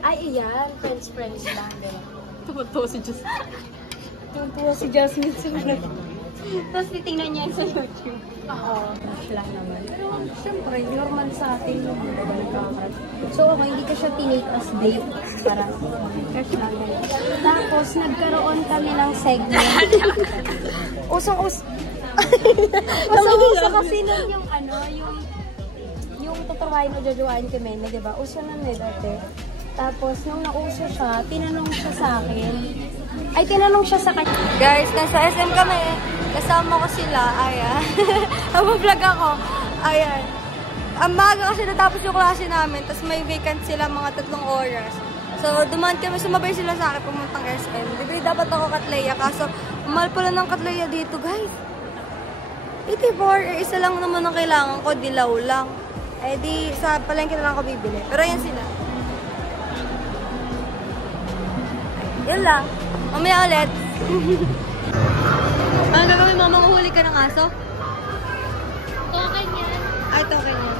Ay, iyan. Friends lang. Tumatawa si Jasmine. Tuntua si Jasmine sa ano. Tapos titingnan niya sa YouTube. Oo. Wala naman. Pero siyempre, normal sa atin yung crush. So, okay, hindi ka siya tinake as date. Para crush namin. Tapos, nagkaroon kami ng segment. Usong-uso kasi nun yung ano, yung tuturuan o jojoain kami na, diba? Uso na dati. Tapos, nung nauso siya, tinanong siya sa akin. Ay, tinanong siya sa kanya. Guys, nasa SM kami. Kasama ko sila. Ayan. Vlog ako. Ayan. Ang maga kasi natapos yung klase namin. Tapos may vacant sila mga 3 oras. So, dumaan kami. Sumabay sila sa akin pumuntang SM. Bibili dapat ako Katleya. Kaso, mahal pala ng Katleya dito, guys. 84. Isa lang naman ang kailangan ko. Dilaw lang. Eh, di sa palengke na lang ako bibili. Pero yan sila. Yun lang. Mamaya ulit. Ano gagawin mo? Manguhuli ka ng aso? Token yan. Ay, token yan.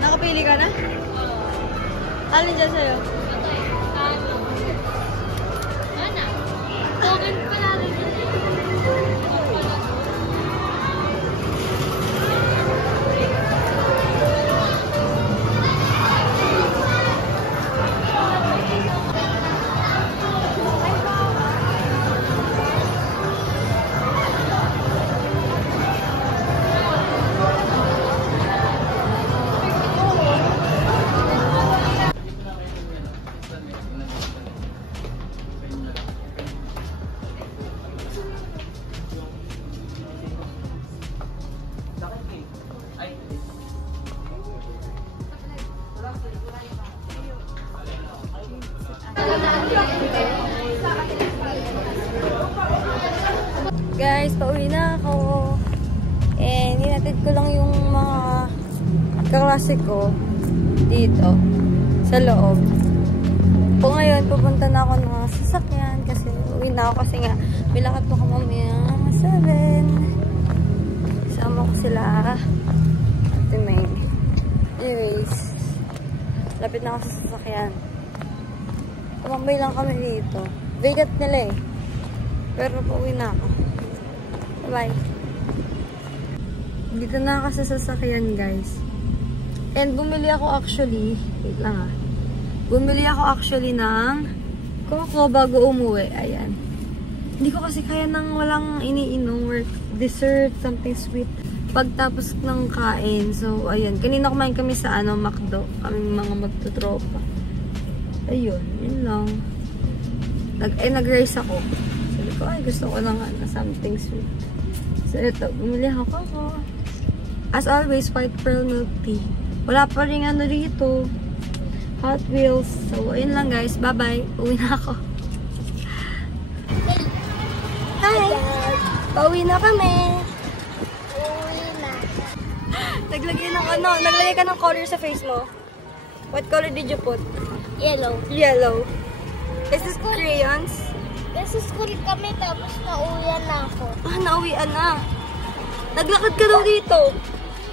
Nakapili ka na? Alin dyan sa'yo? Ana. Token pala rin. Guys, pauwi na ako. And hinatid ko lang yung mga kaklase ko dito sa loob. Po ngayon, pupunta na ako ng mga sasakyan kasi uwi na ako kasi nga bilakad ko mamaya 7. Sama ko sila. Ate May. Anyways, lapit na ako sa sasakyan. Tumambay lang kami dito. Vacant nila eh. Pero pauwi na ako. Bye. Dito na ako sa sasakyan, guys. And bumili ako actually, wait lang bumili ako actually ng Coco bago umuwi. Ayan. Hindi ko kasi kaya nang walang iniinom or dessert, something sweet. Pagtapos ng kain. So, ayan. Kanina kumain kami sa McDo. Kaming mga magtutropa. Ayun. Yun lang. Nag-rice ako. Sabi ko, ay gusto ko lang something sweet. So, ito. Bumili ako Coco. As always, white pearl milk tea. Wala pa rin dito. Hot Wheels. So, ayun lang guys. Bye-bye. Uwi na ako. Hi! Pauwi na kami. Uwi na. Naglagay ka ng color sa face mo. What color did you put? Yellow. Yellow. Is this crayons? Nasa school kami tapos nauwian na ako. Nauwian na. Naglakad ka daw dito.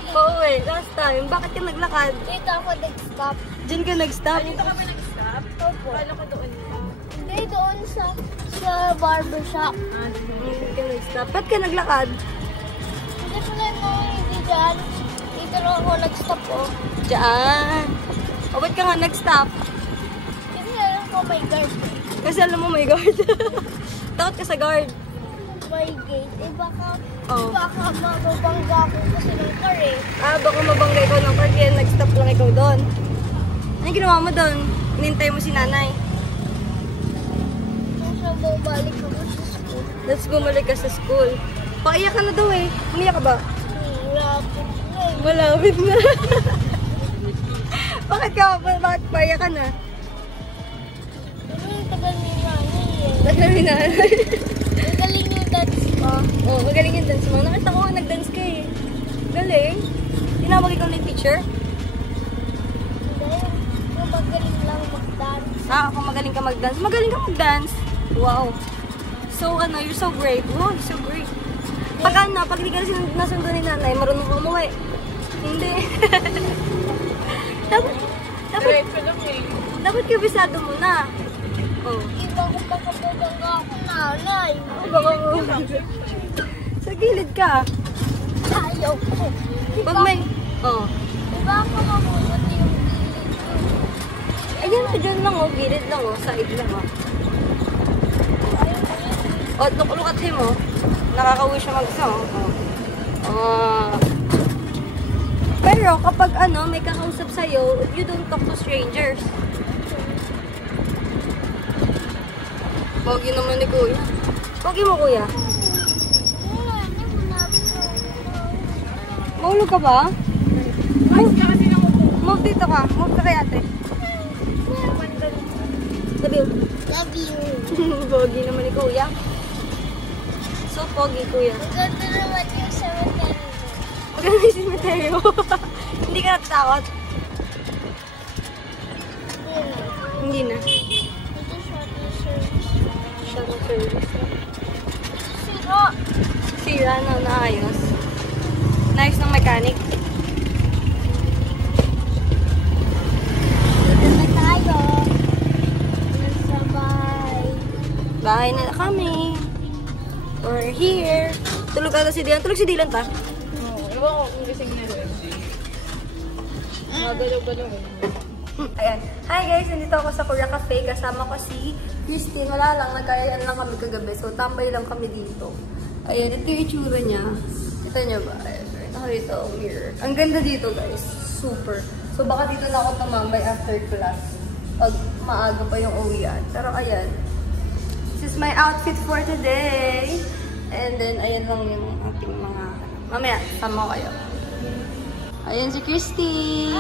Pauwi. Last time. Bakit ka naglakad? Dito ako nag-stop. Diyan ka nag-stop? Dito kami nag-stop? Opo. Paano ka doon? Hindi, doon sa barbershop. Diyan ka nag-stop. Ba't ka naglakad? Hindi pala hindi dyan. Dito lang ako nag-stop oh. Diyan. O, ba't ka nga nag-stop? Kasi alam ko may guard. Kasi alam mo may guard. Takot ka sa guard. May gate. Baka mababangga ako kasi ng car eh. Baka mabangga ikaw ng car kaya nag-stop lang ikaw doon. Ano ginawa mo doon? Inintay mo si nanay. Kasi bumalik ako sa school. Let's bumalik ka sa school. Paiyak ka na daw eh. Umiyak ka ba? Malapit na eh. Malapit na. Bakit paiyak ka na? Tagal ni nanay eh. Tagal ni nanay. Magaling yung dance ko. Oo, magaling yung dance mo. Nakita ko nag-dance ka eh. Galing. Tinawag ikaw ng teacher? Hindi. Yung magaling lang mag-dance. Ako magaling ka mag-dance. Magaling ka mag-dance. Wow. So, you're so brave. Wow, you're so brave. Pag hindi ka nasundo ni nanay, marunong ka umuwi. Hindi. Bakit kabisado mo na? Oh. Iba ko makapabangga ako, nanay. Baka mo. Sa gilid ka. Ayaw ko. Pag may... Oh. Diba ako mamulot yung gilid ko? Ayan, dyan lang oh. Gilid lang oh. Side lang oh. Oh, look at him oh. Nakakauwi siya mag-isa oh. Oh. Pero kapag ano, may kakausap sa'yo, you don't talk to strangers. Pogi naman ni Kuya. Pogi mo, Kuya. Mahulog ka ba? Move dito ka. Move ka kay ate. Love you. Love you. Pogi naman ni Kuya. So pogi, Kuya. Maganda naman yung cemetery. Maganda yung cemetery. Hindi ka natatakot? Hindi na. Shuttle service. Sira. Sira na, naayos. Nice ng mechanic. Dito na tayo. Nasa bahay. Bahay na kami. We're here. Tulog ata si Dylan. Tulog si Dylan ta? Oo. Ewan ko kung gising na rin. Magalaw-galaw eh. Ayan. Hi guys, nandito ako sa Korea Cafe. Kasama ko si Christine. Wala lang, nagkayaan lang kami kagabi. So, tambay lang kami dito. Ayan, ito yung itsura niya. Kita niya ba? Ayan, nakita ang mirror. Ang ganda dito guys. Super. So, baka dito na ako tumambay after class. Pag maaga pa yung uwian. Pero ayan. This is my outfit for today. And then, ayan lang yung ating mga... Mamaya, sama ko kayo. Ayan si Christy!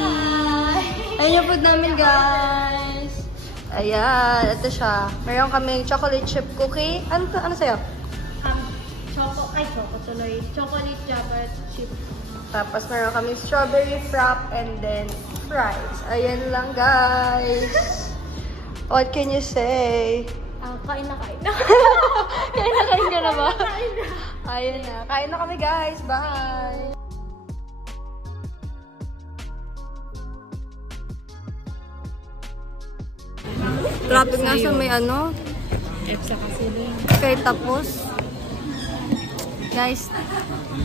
Ayan yung food namin, guys! Ayan, ito siya. Meron kami chocolate chip cookie. Ano sa'yo? Chocolate jabber chip. Tapos meron kami strawberry frap and then fries. Ayan lang, guys! What can you say? Kain na. Kain ka na ba? Ayan na. Kain na kami, guys! Bye! Traffic nga sa may ano. EPSA kasi din. Okay, tapos. Guys,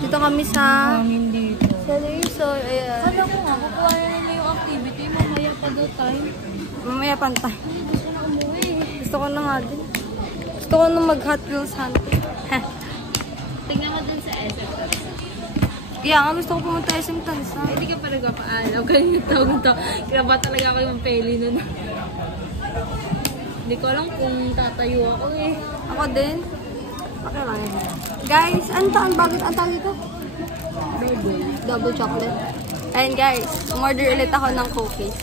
dito kami sa... Dito. Sa Luzon. Ayan. Alam ko nga, kukuha na nila yung activity. Mamaya pa daw time. Mamaya pantay. Gusto na umuwi. Gusto ko na nga din. Gusto ko na mag-Hot Wheels hunting. Tingnan mo dun sa SM. Kaya nga gusto ko pumunta SM Tansa. Hindi ka pa nagpapaalam. Kanina tawag to. Kinaba talaga ako yung peli nun. Hindi ko alam kung tatayo ako eh. Ako din. Okay lang yun. Guys, ang tawag ito? Double chocolate. And guys, umorder ulit ako ng cookies.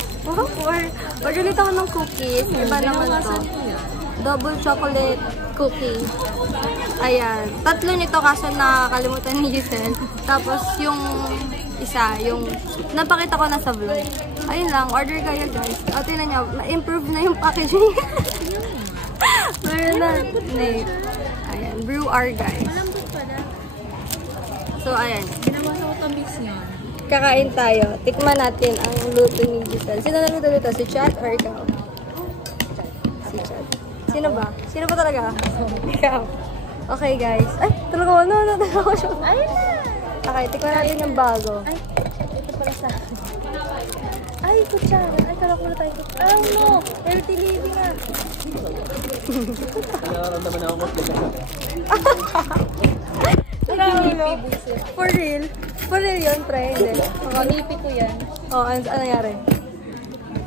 Order ulit ako ng cookies. Iba naman to. Double chocolate cookie. Ayan. 3 nito kaso nakakalimutan ni Giselle. Tapos yung isa, yung napakita ko na sa vlog. Ayun lang, order kayo guys. O, tinan nyo, na-improve na yung packaging. Meron na. Ayan, brew R guys. Malambot pala. So, ayan. Binabasa ko tamis yun. Kakain tayo. Tikman natin ang luto ni Giselle. Sino na luto dito? Si Chad or ikaw? Si Chad. Sino ba? Sino ba talaga? Ikaw. Okay guys. Ay, talaga ako siya. Ay na! Okay, tikman natin yung bago. Ay, ito pala sa akin. Ay, kutsara. Ay, kala ko na tayo. Ay, no! Healthy living na. Nararamdaman ako mas For real? For real yun, pre? Hindi. Panginipi ko yan. Oh, ano nangyari?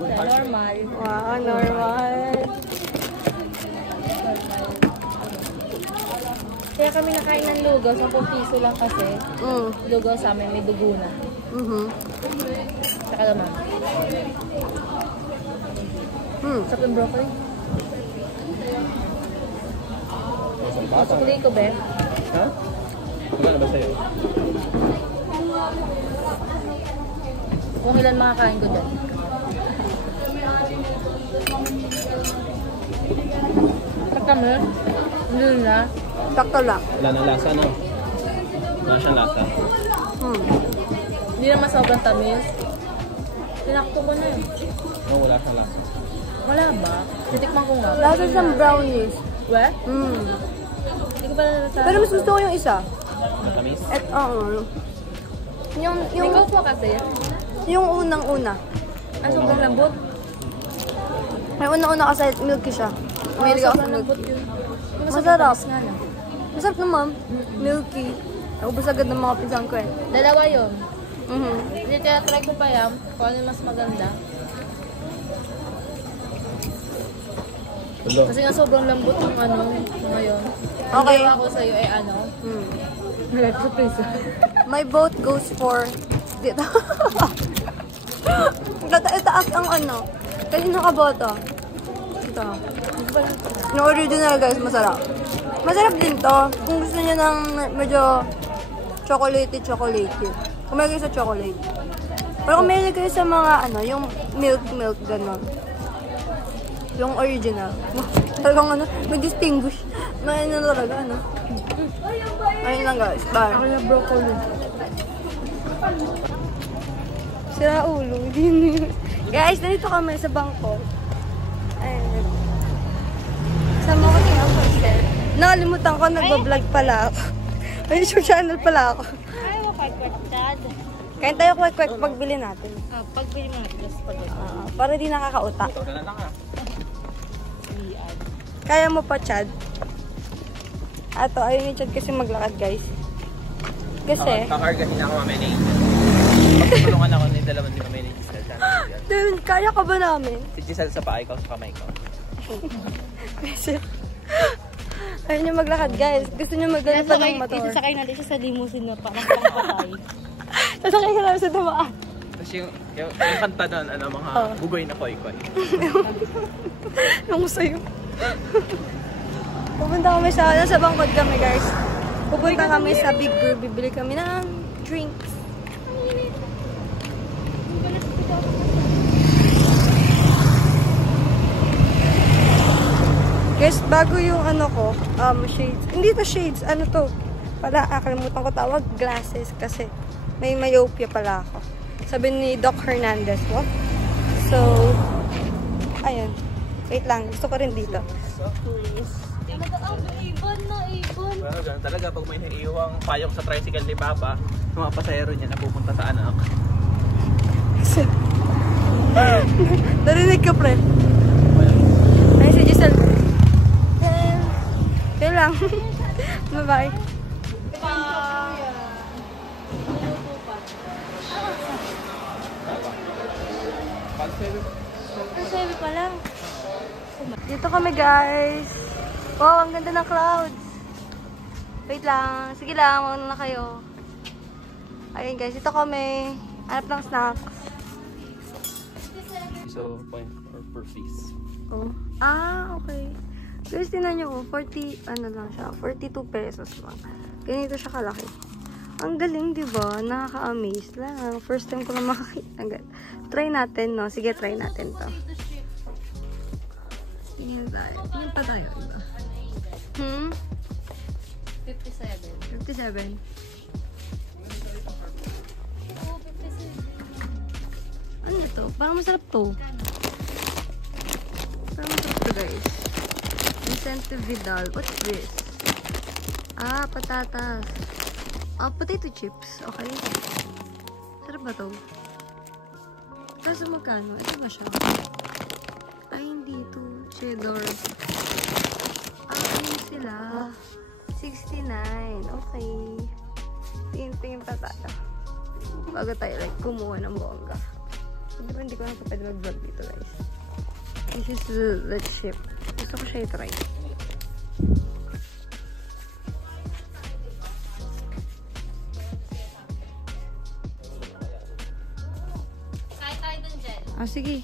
Normal. Wow, normal. Kaya kami nakain ng lugaw. 10 piso lang kasi. Lugaw sa amin, may dugo na. Saka naman. Sarap yung broccoli. Sukli ko, be. Ha? Magkano ba sa'yo? Kung ilan makakain ko dyan. Kami? Hindi na. Sakto lang. Wala nang lasa, no? Wala siyang lasa. Hindi naman sobrang tamis. Tinakto ko na eh. No, wala siyang lasa. Wala ba? Titikman ko nga. Lasa siyang brownies. We? Hindi ko pala nasa... Pero mas gusto ko yung isa. Matamis? Yung Ikaw po kasi. yung unang-una. Sobrang lambot. May una-una kasi milky siya. Mahilig ako sa Sobrang lambot milky. yun. Masarap. Nga na. Masarap naman. Milky. Naubos agad ng mga pinsan ko eh. Dalawa yun. Mhm. Hindi, try ko pa yan. Kung ano yung mas maganda. Hello. Kasi nga sobrang lambot ng ano ngayon. Okay. Ang ko sa'yo ay ano. My vote goes for dito. Itaas ang ano. Kanino ka boto? Ito. Yung original guys, masarap. Masarap din to. Kung gusto niyo ng medyo chocolatey. Kung may kayo sa chocolate. Pero kung may kayo sa mga ano, yung milk, gano'n. Yung original. Talagang ano, may distinguish. May ano talaga, ano. Ayun lang guys, bye. Ako yung broccoli. Sira ulo. Guys, nandito kami sa bangko. Ayun. Sama ko tingnan ko siya. Nakalimutan ko, nagbablog pala ako. May YouTube channel pala ako. Ayaw mo kwek-kwek, Dad. Kaya tayo kwek-kwek pagbili natin. Pagbili mo na, just pag Para di nakakauta. Ito na lang ah. Kaya mo pa, Chad? Ato, ayun ni Chad kasi maglakad, guys. Kasi, Kakargahin ako mamaya ni Angel. Pagtulungan ako ni dalaman ni mamaya ni Giselle. dun, kaya ka ba namin? Si Giselle sa paa, ikaw sa kamay ko. Kasi, ayun yung maglakad, guys. Gusto niyo magdala pa ng motor. Isasakay natin siya sa limousine na parang pangpatay. Sasakay ka namin sa dumaan. Tapos yung kanta doon, ano, mga bugoy na koy-koy. Yung sa'yo. Pupunta kami sa bangkod kami, guys. Pupunta kami sa Big Brew. Bibili kami ng drinks. Guys, bago yung ano ko, shades. Hindi to shades, ano to? Pala, kalimutan ko tawag, glasses. Kasi may myopia pala ako. Sabi ni Doc Hernandez, what? So, ayun. Wait lang, gusto ko rin dito. Ibon. Pero ganun talaga, pag may naiiwang payong sa tricycle ni Papa, yung mga pasahero niya napupunta sa anak. Narinig ka, pre. Ay, si Giselle. Kaya lang. Bye-bye. Sabi pa lang. Dito kami, guys. Wow, ang ganda ng clouds. Wait lang. Sige lang, mauna na kayo. Ayun, guys. Dito kami. Hanap ng snacks. So, point per piece. Oh. Okay. Guys, tinan nyo, 40, ano lang siya, 42 pesos lang. Ganito siya kalaki. Ang galing, di ba? Nakaka-amaze lang. First time ko lang makakita. Try natin, no? Sige, try natin to. Tingin tayo. Tingin pa tayo, diba? 57. 57. Ano ito? Parang masarap to. Parang masarap to, guys. Incentive Vidal. What's this? Patatas. Potato chips. Okay. Sarap ba to? Kaso magkano? Ito ba siya? Ay, hindi ito. Cheddar. Ayun sila. 69. Okay. Tingin pa tayo. Bago tayo like kumuha ng bongga. Hindi ba hindi ko na pwede mag-vlog dito, guys. This is the chip. Gusto ko siya i-try. Kahit tayo dun, Jen. Sige.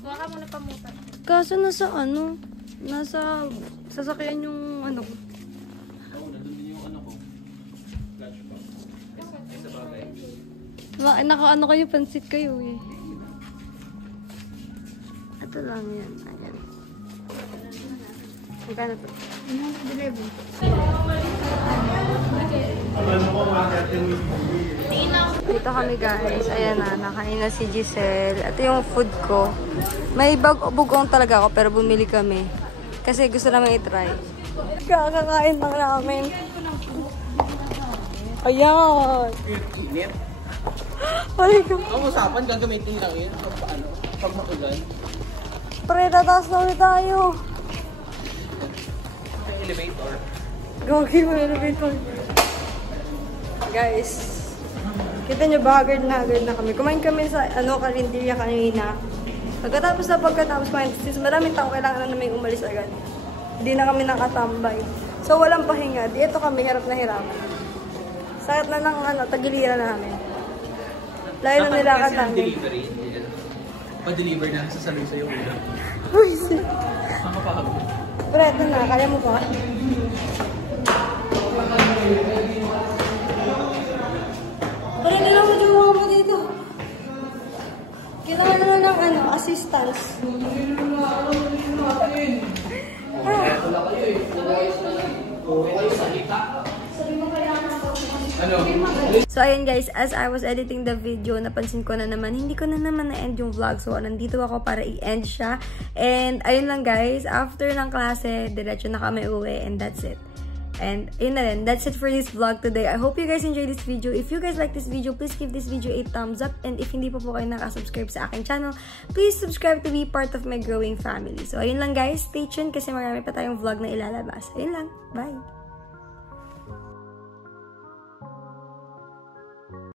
Huwag ka muna pamutan. Kaso nasa ano? Nasa sasakyan yung ano ko. Nandun din yung ano ko. Clutch pa. Ay, sa bagay. Naka-ano kayo, pansit kayo eh. Ito lang yan. Ayan. Magkano to? 11. Dito kami guys. Ayan na, nakain na si Giselle. Ito yung food ko. May bugong talaga ako pero bumili kami. Kasi gusto namin i-try. Kakakain lang namin. Ayan! Init. Ang usapan, gagamitin lang yun pag maulan. Pre, tataas na ulit tayo. Elevator. Gawagin mo elevator. Guys, kita nyo ba, haggard na kami. Kumain kami sa karinderya kanina. Pagkatapos kumain, since maraming tao, kailangan na namin umalis agad. Hindi na kami nakatambay. So, walang pahinga. Dito kami, hirap na hirap. Sakit na ng tagiliran namin. Layo na nilakad namin. Pa-deliver na, sasabihin sa'yo ulo. Uy, Makapagod. pero ito na, kaya mo pa? Pero nila mo yung mo dito. Kailangan na lang assistance. So ayun guys, as I was editing the video, napansin ko na naman, hindi ko na naman na-end yung vlog. So nandito ako para i-end siya. And ayun lang guys, after ng klase, diretso na kami uwi and that's it. And yun na rin, that's it for this vlog today. I hope you guys enjoyed this video. If you guys like this video, please give this video a thumbs up. And if hindi pa po kayo nakasubscribe sa aking channel, please subscribe to be part of my growing family. So ayun lang guys, stay tuned kasi marami pa tayong vlog na ilalabas. Ayun lang, bye!